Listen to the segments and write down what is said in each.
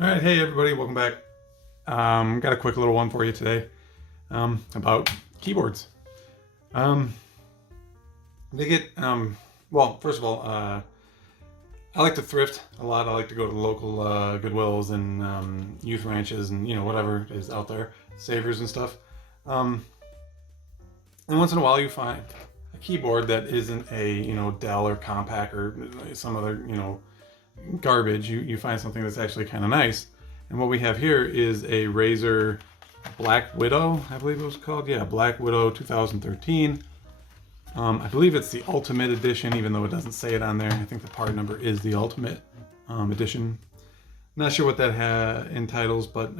All right, hey everybody, welcome back. Got a quick little one for you today about keyboards. They get well. First of all, I like to thrift a lot. I like to go to local Goodwills and youth ranches and whatever is out there, Savers and stuff. And once in a while, you find a keyboard that isn't a Dell or Compaq or some other garbage. You find something that's actually kind of nice. And what we have here is a Razer Black Widow, I believe it was called. Yeah, Black Widow 2013. I believe it's the Ultimate Edition, even though it doesn't say it on there. I think the part number is the Ultimate Edition. Not sure what that entails, but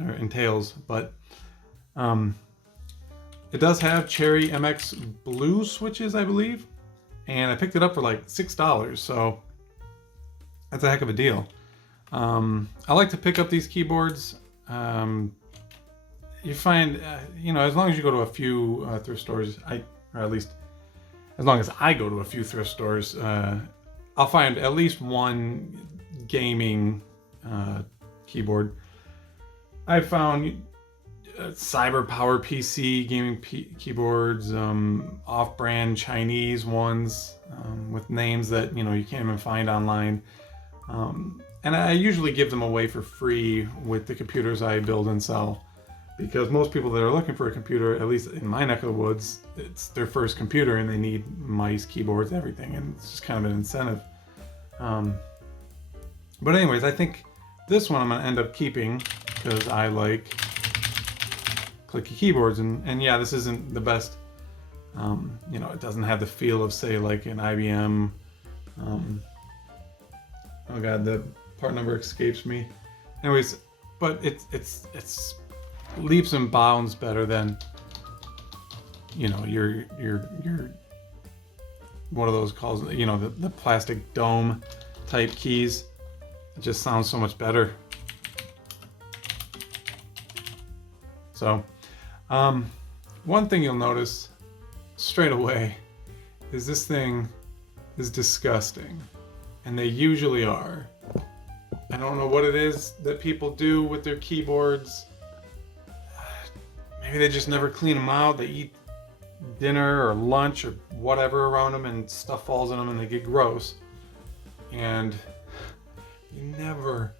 it does have Cherry MX Blue switches, I believe. And I picked it up for like $6, so that's a heck of a deal. I like to pick up these keyboards. You find, as long as you go to a few thrift stores, or at least as long as I go to a few thrift stores, I'll find at least one gaming keyboard. I found Cyber Power PC gaming keyboards, off-brand Chinese ones with names that you can't even find online. And I usually give them away for free with the computers I build and sell, because most people that are looking for a computer, at least in my neck of the woods, it's their first computer and they need mice, keyboards, everything, and it's just kind of an incentive. But anyways, I think this one I'm going to end up keeping because I like clicky keyboards, and yeah, this isn't the best. It doesn't have the feel of, say, like an IBM. Oh god, the part number escapes me. Anyways, but it's leaps and bounds better than your what are those called? The plastic dome type keys. It just sounds so much better. So one thing you'll notice straight away is this thing is disgusting, and they usually are. I don't know what it is that people do with their keyboards. Maybe they just never clean them out. They eat dinner or lunch or whatever around them and stuff falls on them and they get gross. And you never...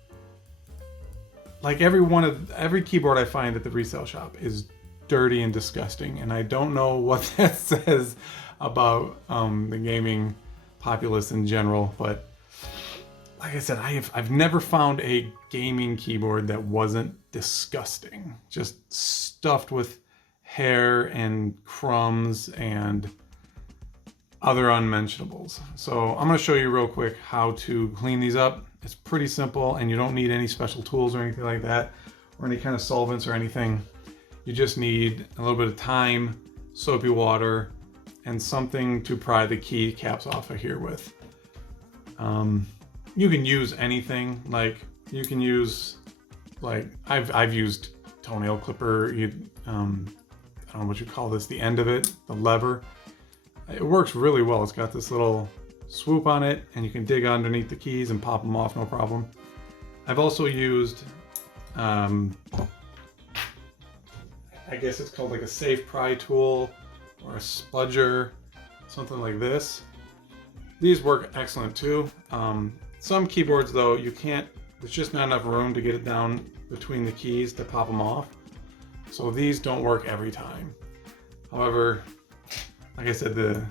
Like every keyboard I find at the resale shop is dirty and disgusting. And I don't know what that says about the gaming populace in general, but like I said, I've never found a gaming keyboard that wasn't disgusting, just stuffed with hair and crumbs and other unmentionables. So I'm going to show you real quick how to clean these up. It's pretty simple, and you don't need any special tools or anything like that, or any kind of solvents or anything. You just need a little bit of time, soapy water, and something to pry the key caps off of here with. You can use anything. Like you can use, like I've used toenail clipper. I don't know what you call this. The end of it, the lever. It works really well. It's got this little swoop on it, and you can dig underneath the keys and pop them off, no problem. I've also used, I guess it's called like a safe pry tool or a spudger, something like this. These work excellent too. Some keyboards though, you can't, there's just not enough room to get it down between the keys to pop them off. So these don't work every time. However, like I said, the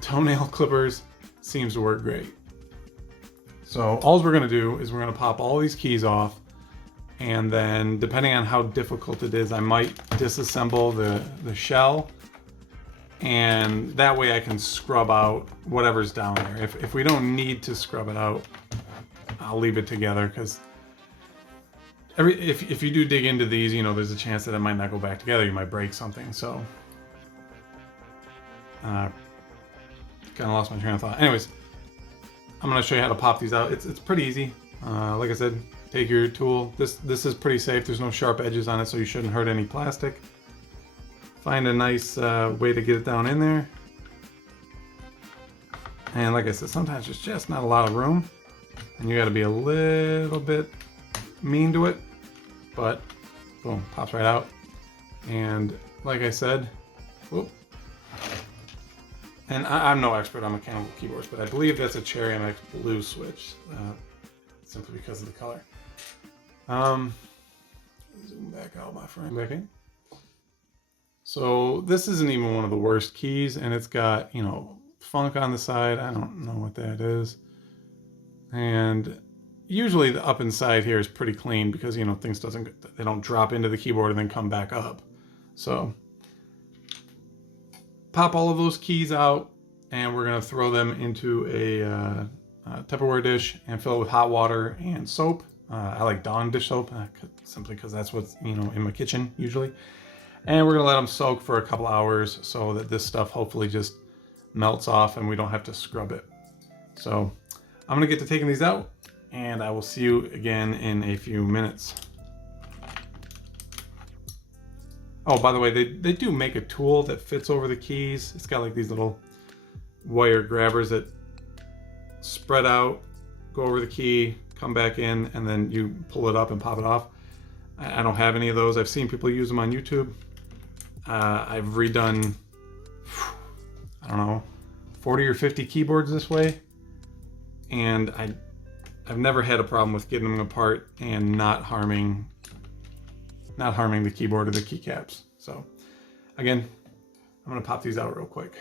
toenail clippers seems to work great. So all we're gonna do is we're gonna pop all these keys off, and then depending on how difficult it is, I might disassemble the shell, and that way I can scrub out whatever's down there. If we don't need to scrub it out, I'll leave it together, because if you do dig into these, there's a chance that it might not go back together. You might break something. So kind of lost my train of thought. Anyways, I'm going to show you how to pop these out. It's pretty easy. Like I said, take your tool. This is pretty safe. There's no sharp edges on it, so you shouldn't hurt any plastic. Find a nice way to get it down in there. And like I said, sometimes there's just not a lot of room, and you got to be a little bit mean to it, but boom, pops right out. And like I said, whoop. And I'm no expert on mechanical keyboards, but I believe that's a Cherry MX blue switch, simply because of the color. Zoom back out, my friend. Back in. So this isn't even one of the worst keys, and it's got, you know, funk on the side. I don't know what that is. And usually the up inside here is pretty clean because, you know, things they don't drop into the keyboard and then come back up. So pop all of those keys out, and we're gonna throw them into a Tupperware dish and fill it with hot water and soap. I like Dawn dish soap simply because that's what's, you know, in my kitchen usually. And we're gonna let them soak for a couple hours so that this stuff hopefully just melts off and we don't have to scrub it. So I'm gonna get to taking these out, and I will see you again in a few minutes. Oh, by the way, they do make a tool that fits over the keys. It's got like these little wire grabbers that spread out, go over the key, come back in, and then you pull it up and pop it off. I don't have any of those. I've seen people use them on YouTube. I've redone, I don't know, 40 or 50 keyboards this way, and I've never had a problem with getting them apart and not harming the keyboard or the keycaps. So again, I'm gonna pop these out real quick.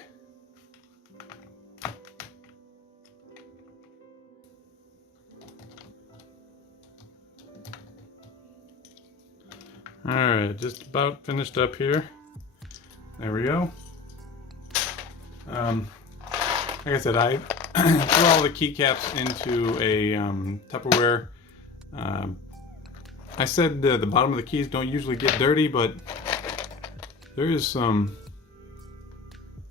All right, just about finished up here. There we go. Like I said, I threw all the keycaps into a Tupperware. I said the bottom of the keys don't usually get dirty, but there is some.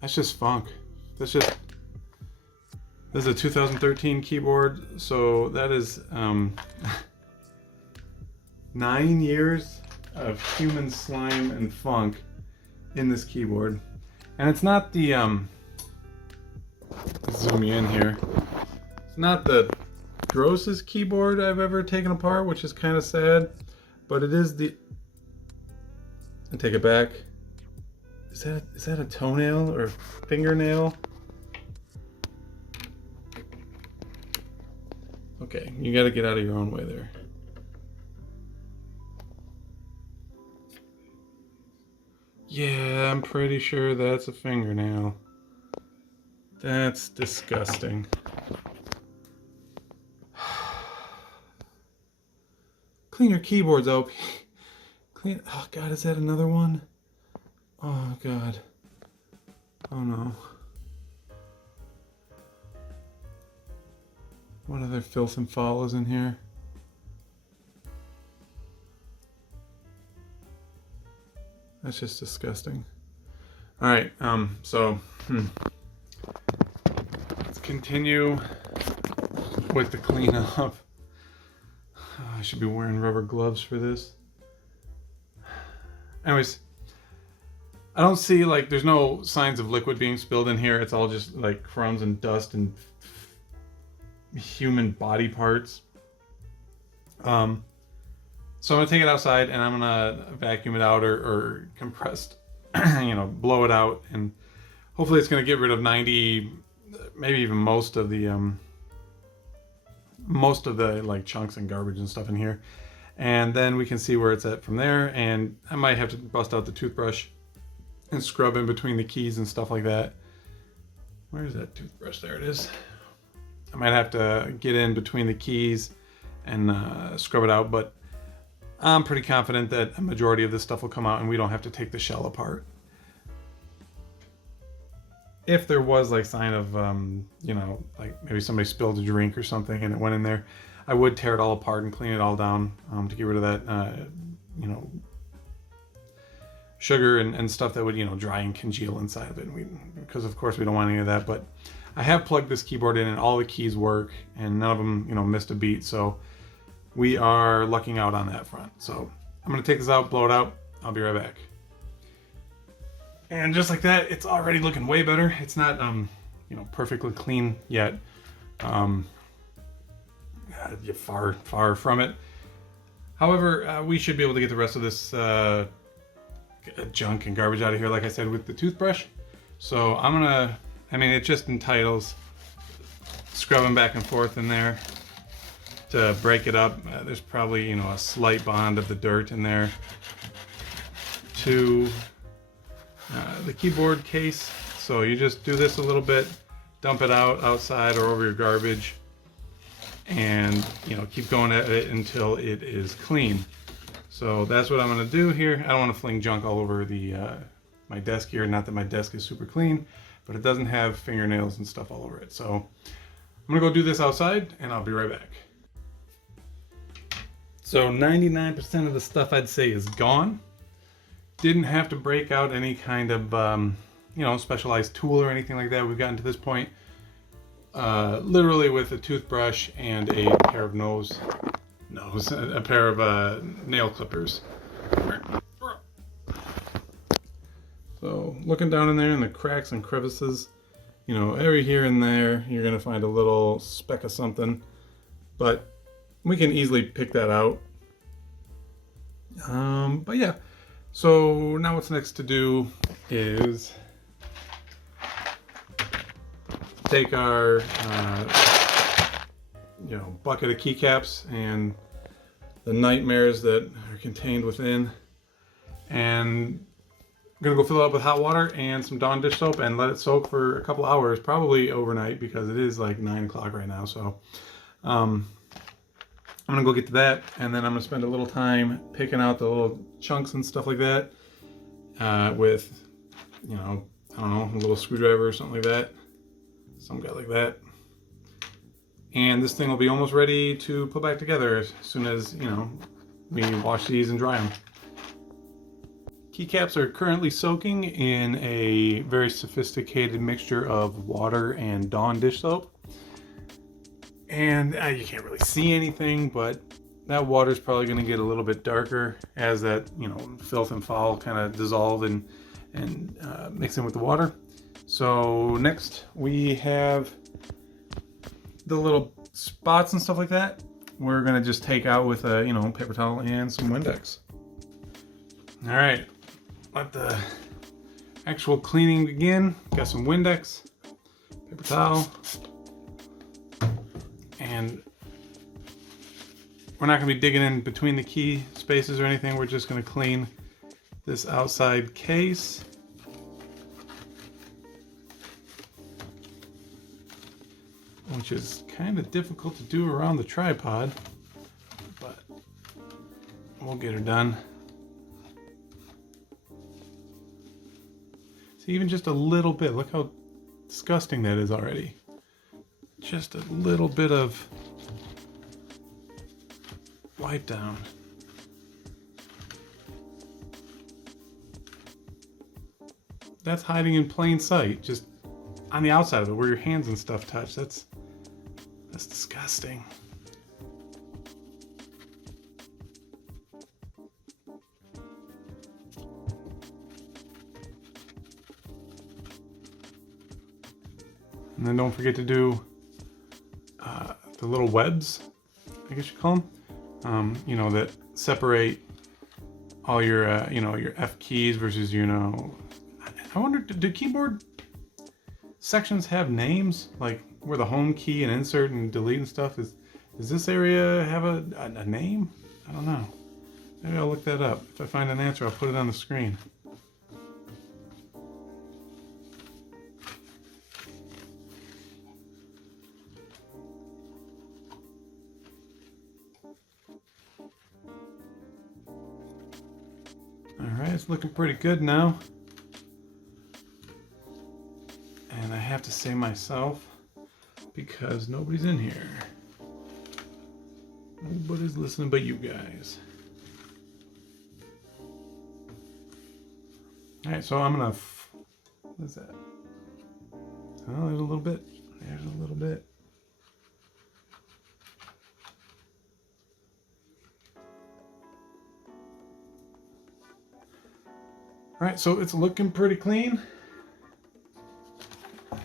That's just funk. This is a 2013 keyboard, so that is 9 years of human slime and funk in this keyboard. And it's not the let's zoom you in here. It's not the grossest keyboard I've ever taken apart, which is kind of sad, but it is the, I take it back. Is that a toenail or fingernail? Okay, you got to get out of your own way there. Yeah, I'm pretty sure that's a fingernail. That's disgusting. Clean your keyboards out. Clean. Oh God, is that another one? Oh God. Oh no. What other filth and foul is in here? That's just disgusting. All right, so let's continue with the cleanup. I should be wearing rubber gloves for this. Anyways, I don't see, like, there's no signs of liquid being spilled in here. It's all just like crumbs and dust and human body parts. So I'm gonna take it outside and I'm gonna vacuum it out or compressed, blow it out, and hopefully it's gonna get rid of 90, maybe even most of the like chunks and garbage and stuff in here. And then we can see where it's at from there. And I might have to bust out the toothbrush and scrub in between the keys and stuff like that. Where's that toothbrush? There it is. I might have to get in between the keys and scrub it out, but I'm pretty confident that a majority of this stuff will come out and we don't have to take the shell apart. If there was like sign of, like maybe somebody spilled a drink or something and it went in there, I would tear it all apart and clean it all down to get rid of that, sugar and stuff that would, dry and congeal inside of it. Because of course we don't want any of that, but I have plugged this keyboard in and all the keys work and none of them, missed a beat. So we are lucking out on that front. So I'm gonna take this out, blow it out. I'll be right back. And just like that, it's already looking way better. It's not, perfectly clean yet. You're far from it. However, we should be able to get the rest of this junk and garbage out of here, like I said, with the toothbrush. So I'm gonna, I mean, it just entitles scrubbing back and forth in there to break it up. There's probably, you know, a slight bond of the dirt in there to the keyboard case. So you just do this a little bit, dump it out outside or over your garbage, and you know, keep going at it until it is clean. So that's what I'm going to do here. I don't want to fling junk all over the my desk here. Not that my desk is super clean, but it doesn't have fingernails and stuff all over it. So I'm going to go do this outside, and I'll be right back. So 99% of the stuff I'd say is gone. Didn't have to break out any kind of you know, specialized tool or anything like that. We've gotten to this point literally with a toothbrush and a pair of a pair of nail clippers. So looking down in there in the cracks and crevices, you know, every here and there you're gonna find a little speck of something, but we can easily pick that out. But yeah, so now what's next to do is take our you know, bucket of keycaps and the nightmares that are contained within, and I'm gonna go fill it up with hot water and some Dawn dish soap and let it soak for a couple hours, probably overnight, because it is like 9 o'clock right now. So I'm gonna go get to that, and then I'm gonna spend a little time picking out the little chunks and stuff like that with, you know, I don't know, a little screwdriver or something like that. Some guy like that. And this thing will be almost ready to put back together as soon as, you know, we wash these and dry them. Keycaps are currently soaking in a very sophisticated mixture of water and Dawn dish soap. And you can't really see anything, but that water is probably going to get a little bit darker as that, you know, filth and foul kind of dissolve and mix in with the water. So next we have the little spots and stuff like that. We're gonna just take out with a, you know, paper towel and some Windex. All right, let the actual cleaning begin. Got some Windex, paper towel, and we're not gonna be digging in between the key spaces or anything. We're just gonna clean this outside case. Which is kind of difficult to do around the tripod, but we'll get her done. See, even just a little bit, look how disgusting that is already. Just a little bit of wipe down. That's hiding in plain sight, just on the outside of it where your hands and stuff touch. That's disgusting. And then don't forget to do the little webs, I guess you call them, you know, that separate all your, you know, your F keys versus, you know, I wonder, do keyboard sections have names? Like where the home key and insert and delete and stuff is, does this area have a name? I don't know. Maybe I'll look that up. If I find an answer, I'll put it on the screen. Alright, it's looking pretty good now. And I have to say myself, because nobody's in here. Nobody's listening but you guys. Alright, so I'm gonna, what is that? Oh, there's a little bit. There's a little bit. Alright, so it's looking pretty clean. I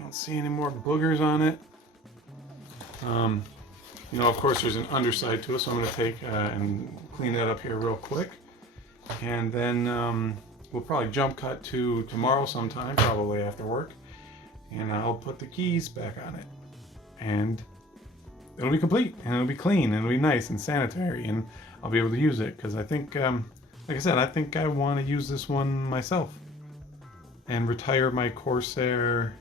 don't see any more boogers on it. You know, of course, there's an underside to it, so I'm going to take and clean that up here real quick. And then we'll probably jump cut to tomorrow sometime, probably after work. And I'll put the keys back on it. And it'll be complete, and it'll be clean, and it'll be nice and sanitary, and I'll be able to use it. Because I think, like I said, I think I want to use this one myself. And retire my Corsair.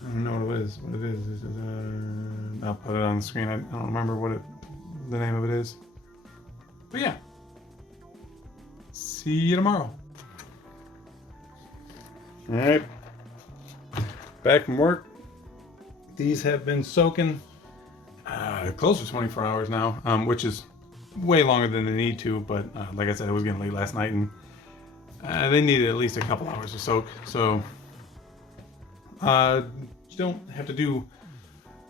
I don't know what it is. I'll put it on the screen. I don't remember what the name of it is. But yeah. See you tomorrow. Alright. Back from work. These have been soaking close to 24 hours now, which is way longer than they need to. But like I said, it was getting late last night, and they needed at least a couple hours to soak. So you don't have to do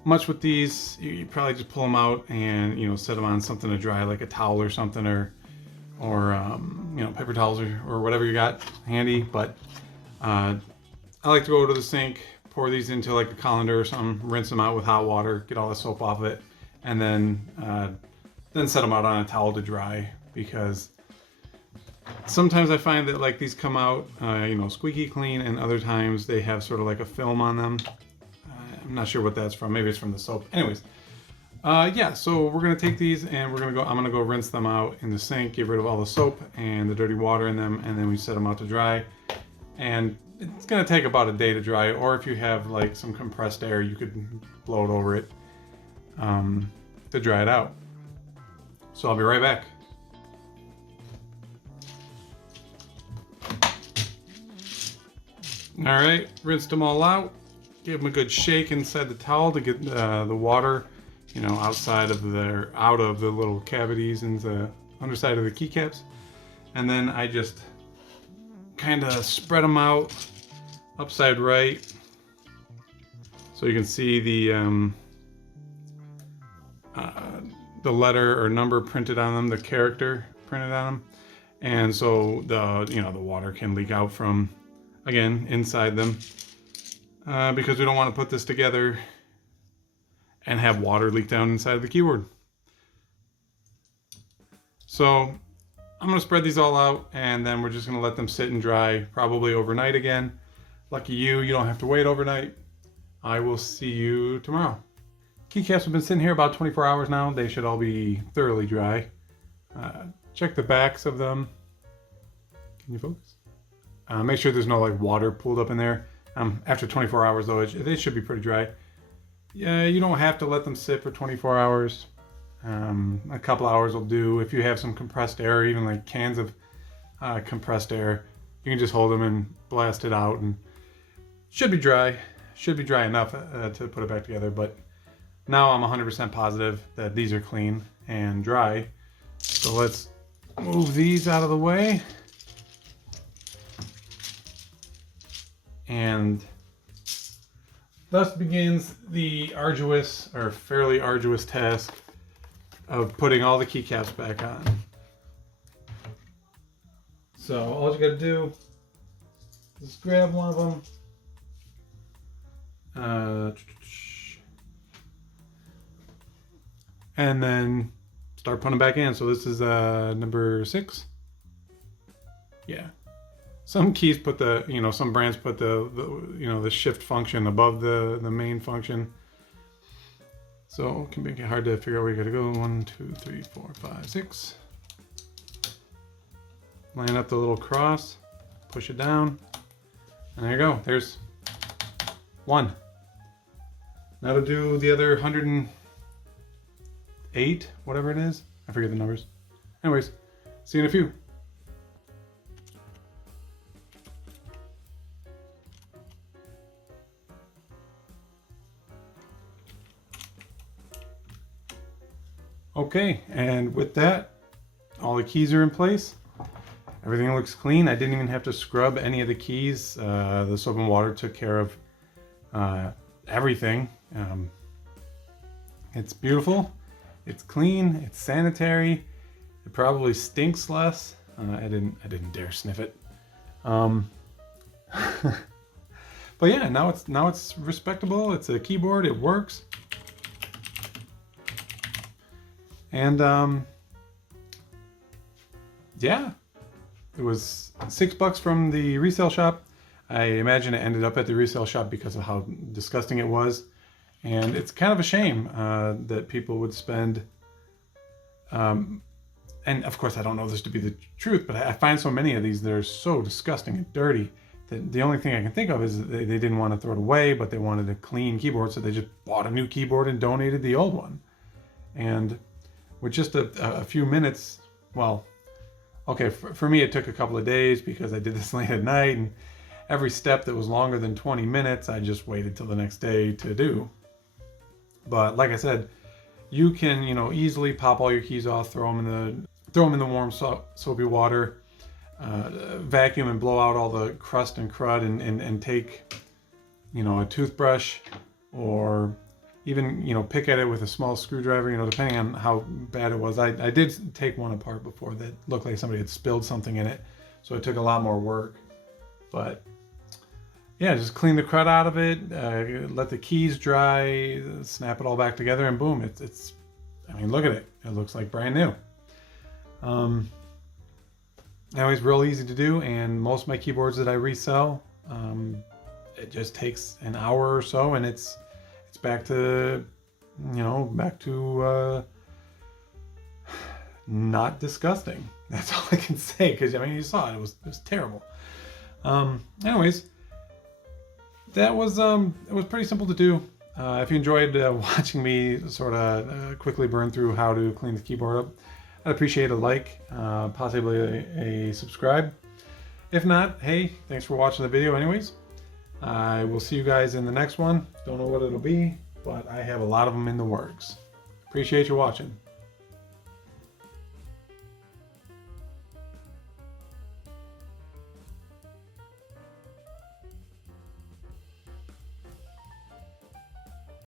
much with these. You probably just pull them out and, you know, set them on something to dry, like a towel or something, or you know, paper towels or whatever you got handy. But I like to go to the sink, pour these into like a colander or something, rinse them out with hot water, get all the soap off of it, and then set them out on a towel to dry. Because sometimes I find that like these come out, you know, squeaky clean, and other times they have sort of like a film on them. I'm not sure what that's from. Maybe it's from the soap. Anyways, yeah. So we're gonna take these and I'm gonna go rinse them out in the sink, get rid of all the soap and the dirty water in them, and then we set them out to dry. And it's gonna take about a day to dry. Or if you have like some compressed air, you could blow it over it to dry it out. So I'll be right back. All right, rinsed them all out. Give them a good shake inside the towel to get the water, you know, out of the little cavities in the underside of the keycaps. And then I just kind of spread them out upside right, so you can see the letter or number printed on them, the character printed on them, and so the water can leak out from, again, inside them, because we don't want to put this together and have water leak down inside of the keyboard. So I'm going to spread these all out, and then we're just going to let them sit and dry, probably overnight again. Lucky you, you don't have to wait overnight. I will see you tomorrow. Keycaps have been sitting here about 24 hours now. They should all be thoroughly dry. Check the backs of them. Can you focus? Make sure there's no like water pooled up in there. After 24 hours though, they should be pretty dry. Yeah, you don't have to let them sit for 24 hours. A couple hours will do. If you have some compressed air, even like cans of compressed air, you can just hold them and blast it out, and should be dry. Should be dry enough to put it back together. But now I'm 100% positive that these are clean and dry. So let's move these out of the way. And thus begins the arduous, or fairly arduous, task of putting all the keycaps back on. So all you gotta do is grab one of them, and then start putting them back in. So this is number 6. Yeah. Some keys put some brands put the shift function above the main function. So it can make it hard to figure out where you gotta go. 1, 2, 3, 4, 5, 6. Line up the little cross, push it down, and there you go. There's 1. Now to do the other 108, whatever it is. I forget the numbers. Anyways, see you in a few. Okay, and with that, all the keys are in place. Everything looks clean. I didn't even have to scrub any of the keys. The soap and water took care of everything. It's beautiful. It's clean. It's sanitary. It probably stinks less. I didn't dare sniff it. But yeah, now it's respectable. It's a keyboard. It works. And yeah, it was $6 from the resale shop. I imagine it ended up at the resale shop because of how disgusting it was. And it's kind of a shame that people would spend, and of course I don't know this to be the truth, but I find so many of these that are so disgusting and dirty that the only thing I can think of is that they didn't want to throw it away, but they wanted a clean keyboard, so they just bought a new keyboard and donated the old one. And with just a few minutes, well, okay, for me it took a couple of days because I did this late at night, and every step that was longer than 20 minutes, I just waited till the next day to do. But like I said, you can, easily pop all your keys off, throw them in the warm soapy water, vacuum and blow out all the crust and crud, and take, a toothbrush, or even, pick at it with a small screwdriver, depending on how bad it was. I did take one apart before that looked like somebody had spilled something in it, so it took a lot more work. But yeah, just clean the crud out of it, let the keys dry, snap it all back together, and boom, it's I mean, look at it. It looks like brand new. Anyways, real easy to do, and most of my keyboards that I resell, it just takes an hour or so, and it's back to, not disgusting. That's all I can say, because you saw it. It was terrible. Anyways, that was it was pretty simple to do. If you enjoyed watching me sort of quickly burn through how to clean the keyboard up, I'd appreciate a like, possibly a subscribe. If not, hey, thanks for watching the video anyways. I will see you guys in the next one. Don't know what it'll be, but I have a lot of them in the works. Appreciate you watching.